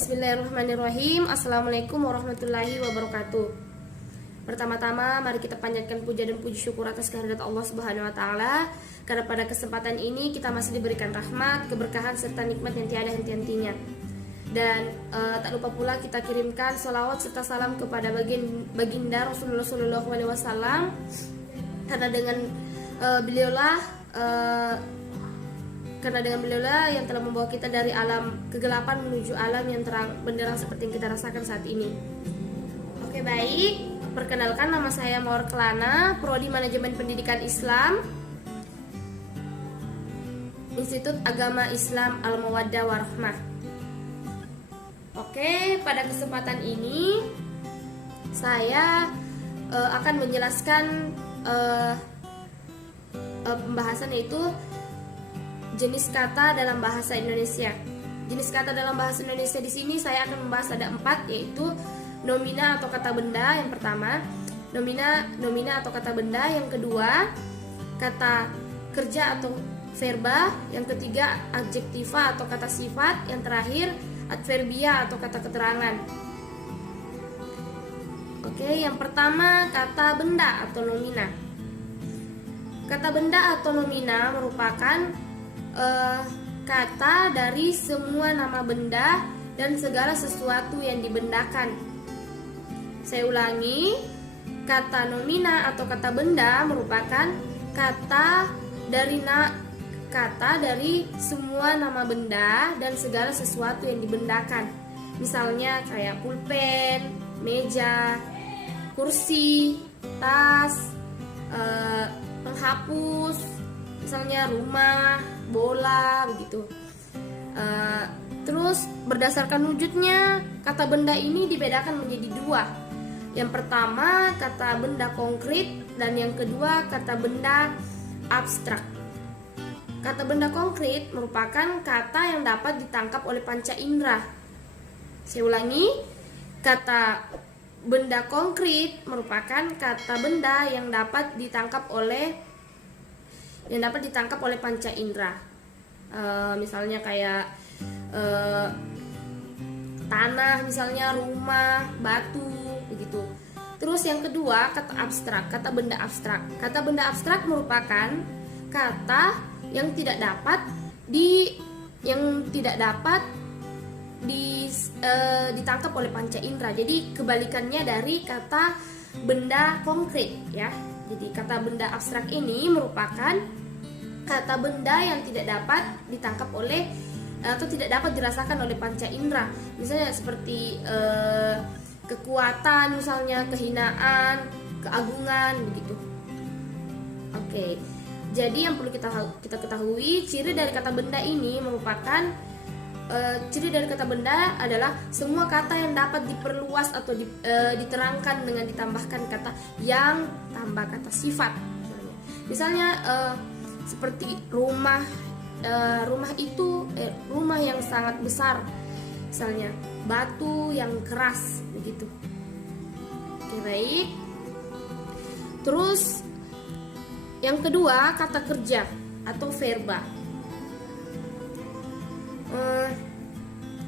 Bismillahirrahmanirrahim. Assalamualaikum warahmatullahi wabarakatuh. Pertama-tama mari kita panjatkan puja dan puji syukur atas kehadirat Allah Subhanahu wa taala, karena pada kesempatan ini kita masih diberikan rahmat, keberkahan serta nikmat yang tiada henti-hentinya. Dan tak lupa pula kita kirimkan salawat serta salam kepada baginda Rasulullah SAW, karena dengan beliaulah yang telah membawa kita dari alam kegelapan menuju alam yang terang benderang seperti yang kita rasakan saat ini. Oke, baik. Perkenalkan, nama saya Mawar Kelana, Prodi Manajemen Pendidikan Islam, Institut Agama Islam Al-Mawaddah Warahmah. Oke, pada kesempatan ini saya akan menjelaskan pembahasan, yaitu jenis kata dalam bahasa Indonesia. Jenis kata dalam bahasa Indonesia di sini saya akan membahas ada 4, yaitu nomina atau kata benda yang pertama, nomina atau kata benda yang kedua, kata kerja atau verba yang ketiga, adjektiva atau kata sifat, yang terakhir adverbia atau kata keterangan. Oke, yang pertama kata benda atau nomina. Kata benda atau nomina merupakan kata dari semua nama benda dan segala sesuatu yang dibendakan. Saya ulangi, kata nomina atau kata benda merupakan kata dari semua nama benda dan segala sesuatu yang dibendakan. Misalnya kayak pulpen, meja, kursi, tas, penghapus, misalnya rumah, bola, begitu. Terus berdasarkan wujudnya, kata benda ini dibedakan menjadi 2. Yang pertama kata benda konkret, dan yang kedua kata benda abstrak. Kata benda konkret merupakan kata yang dapat ditangkap oleh panca indera. Saya ulangi, kata benda konkret merupakan kata benda yang dapat ditangkap oleh panca indera. Misalnya kayak tanah, misalnya rumah, batu, begitu. Terus yang kedua kata abstrak, kata benda abstrak. Kata benda abstrak merupakan kata yang tidak dapat ditangkap oleh panca indera. Jadi kebalikannya dari kata benda konkret, ya. Jadi kata benda abstrak ini merupakan kata benda yang tidak dapat ditangkap oleh atau tidak dapat dirasakan oleh panca indera. Misalnya seperti kekuatan, misalnya kehinaan, keagungan, begitu. Oke. Jadi yang perlu kita ketahui, ciri dari kata benda ini merupakan ciri dari kata benda adalah semua kata yang dapat diperluas atau diterangkan dengan ditambahkan kata yang tambah kata sifat. Misalnya seperti rumah itu rumah yang sangat besar, misalnya batu yang keras, begitu. Oke, baik. Terus yang kedua kata kerja atau verba.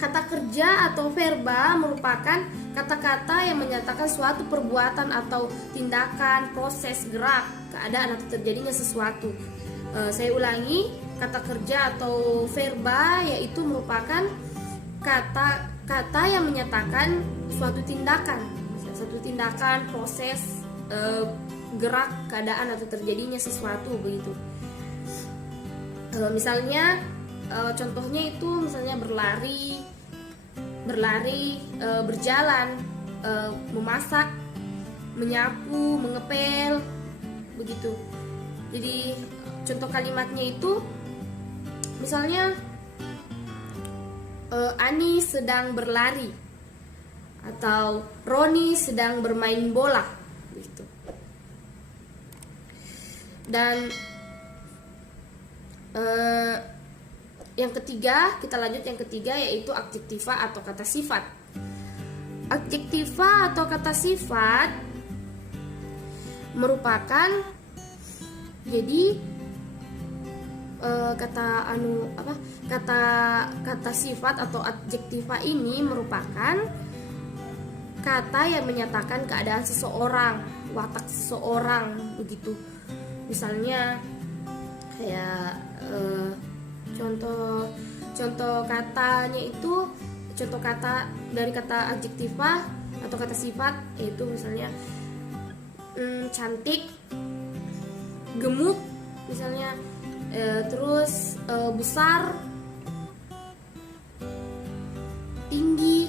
Kata kerja atau verba merupakan kata-kata yang menyatakan suatu perbuatan atau tindakan, proses, gerak, keadaan atau terjadinya sesuatu. Saya ulangi, kata kerja atau verba yaitu merupakan kata yang menyatakan suatu tindakan, proses, gerak, keadaan atau terjadinya sesuatu, begitu. Misalnya contohnya itu misalnya berlari, berjalan, memasak, menyapu, mengepel, begitu. Jadi contoh kalimatnya itu misalnya Ani sedang berlari atau Roni sedang bermain bola, begitu. Dan yang ketiga, kita lanjut yang ketiga, yaitu adjektiva atau kata sifat. Adjektiva atau kata sifat merupakan, jadi kata sifat atau adjektiva ini merupakan kata yang menyatakan keadaan seseorang, watak seseorang begitu. Misalnya kayak contoh katanya itu, contoh kata dari kata adjektiva atau kata sifat yaitu misalnya cantik, gemuk misalnya, terus besar, tinggi,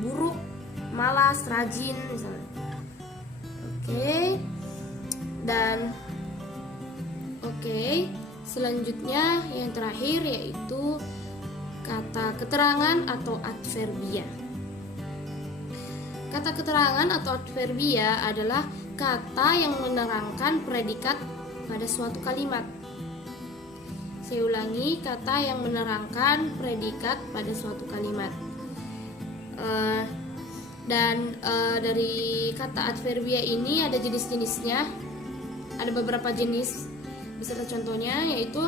buruk, malas, rajin misalnya. Oke, selanjutnya yang terakhir yaitu kata keterangan atau adverbia. Kata keterangan atau adverbia adalah kata yang menerangkan predikat pada suatu kalimat. Saya ulangi, kata yang menerangkan predikat pada suatu kalimat. Dari kata adverbia ini ada jenis-jenisnya. Ada beberapa jenis beserta contohnya, yaitu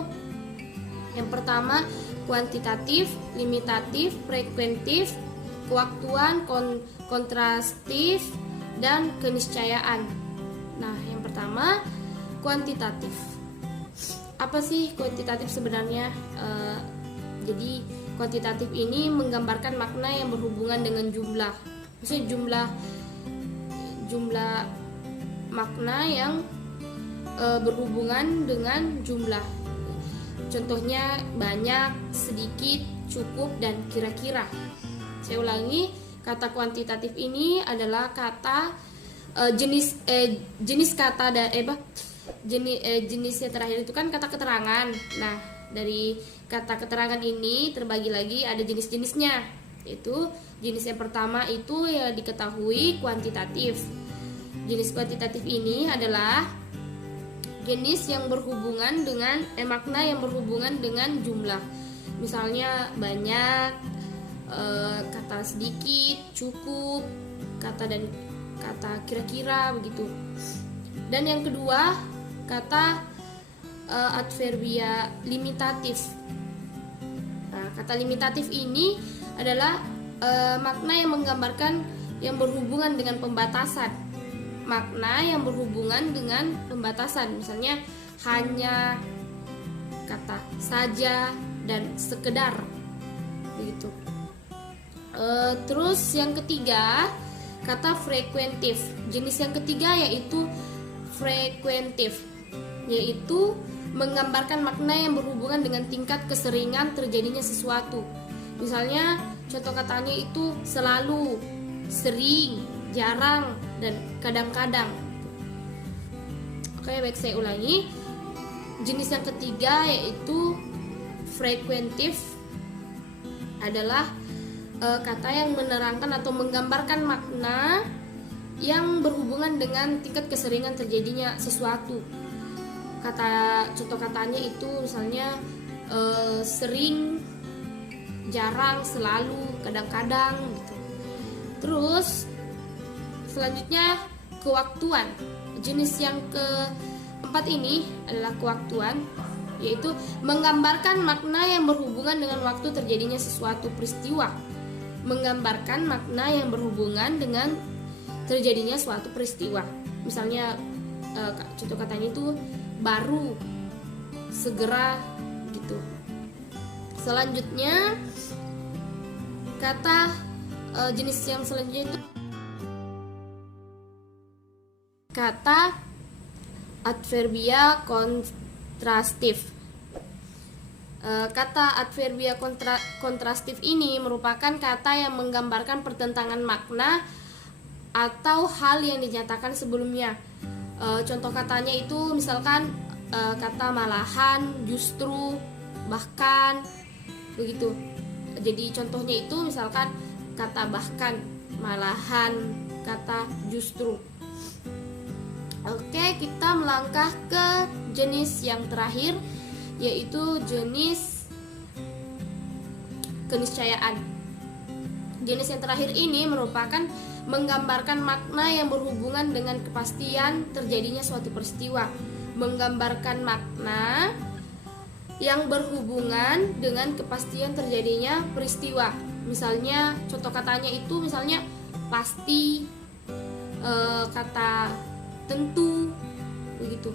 yang pertama kuantitatif, limitatif, frekuentif, kewaktuan, kontrastif, dan keniscayaan. Nah, yang pertama kuantitatif. Apa sih kuantitatif sebenarnya? Jadi kuantitatif ini menggambarkan makna yang berhubungan dengan jumlah. Maksudnya jumlah makna yang berhubungan dengan jumlah. Contohnya banyak, sedikit, cukup, dan kira-kira. Saya ulangi, kata kuantitatif ini adalah kata jenis kata jenisnya terakhir itu kan kata keterangan. Nah, dari kata keterangan ini terbagi lagi ada jenis-jenisnya. Yaitu jenis yang pertama itu ya diketahui kuantitatif. Jenis kuantitatif ini adalah jenis yang berhubungan dengan makna yang berhubungan dengan jumlah. Misalnya banyak, kata sedikit, cukup, kata kira-kira begitu. Dan yang kedua, kata adverbia limitatif. Nah, kata limitatif ini adalah makna yang menggambarkan yang berhubungan dengan pembatasan. Makna yang berhubungan dengan pembatasan, misalnya hanya, kata saja, dan sekedar begitu. Terus yang ketiga, kata frekuentif. Jenis yang ketiga yaitu frekuentif, yaitu menggambarkan makna yang berhubungan dengan tingkat keseringan terjadinya sesuatu. Misalnya contoh katanya itu selalu, sering, jarang, dan kadang-kadang. Oke, baik, saya ulangi. Jenis yang ketiga yaitu frekuentif adalah kata yang menerangkan atau menggambarkan makna yang berhubungan dengan tingkat keseringan terjadinya sesuatu. Contoh katanya itu misalnya sering, jarang, selalu, kadang-kadang gitu. Terus selanjutnya kewaktuan. Jenis yang keempat ini adalah kewaktuan, yaitu menggambarkan makna yang berhubungan dengan waktu terjadinya sesuatu peristiwa. Menggambarkan makna yang berhubungan dengan terjadinya suatu peristiwa. Misalnya contoh katanya itu baru, segera gitu. Selanjutnya kata jenis yang selanjutnya itu kata adverbia kontrastif. Kata adverbia kontrastif ini merupakan kata yang menggambarkan pertentangan makna atau hal yang dinyatakan sebelumnya. Contoh katanya itu misalkan kata malahan, justru, bahkan begitu. Jadi contohnya itu misalkan kata bahkan, malahan, kata justru. Oke, kita melangkah ke jenis yang terakhir, yaitu jenis keniscayaan. Jenis yang terakhir ini merupakan menggambarkan makna yang berhubungan dengan kepastian terjadinya suatu peristiwa. Menggambarkan makna yang berhubungan dengan kepastian terjadinya peristiwa. Misalnya contoh katanya itu misalnya pasti, kata tentu, begitu.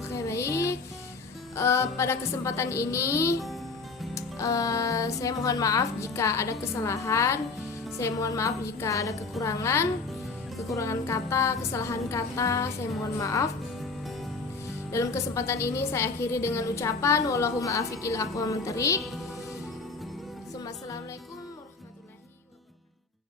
Oke, baik. Pada kesempatan ini saya mohon maaf jika ada kesalahan. Saya mohon maaf jika ada kekurangan kata, kesalahan kata. Saya mohon maaf. Dalam kesempatan ini saya akhiri dengan ucapan wallahu muwaffiq ila aqwamit thoriq.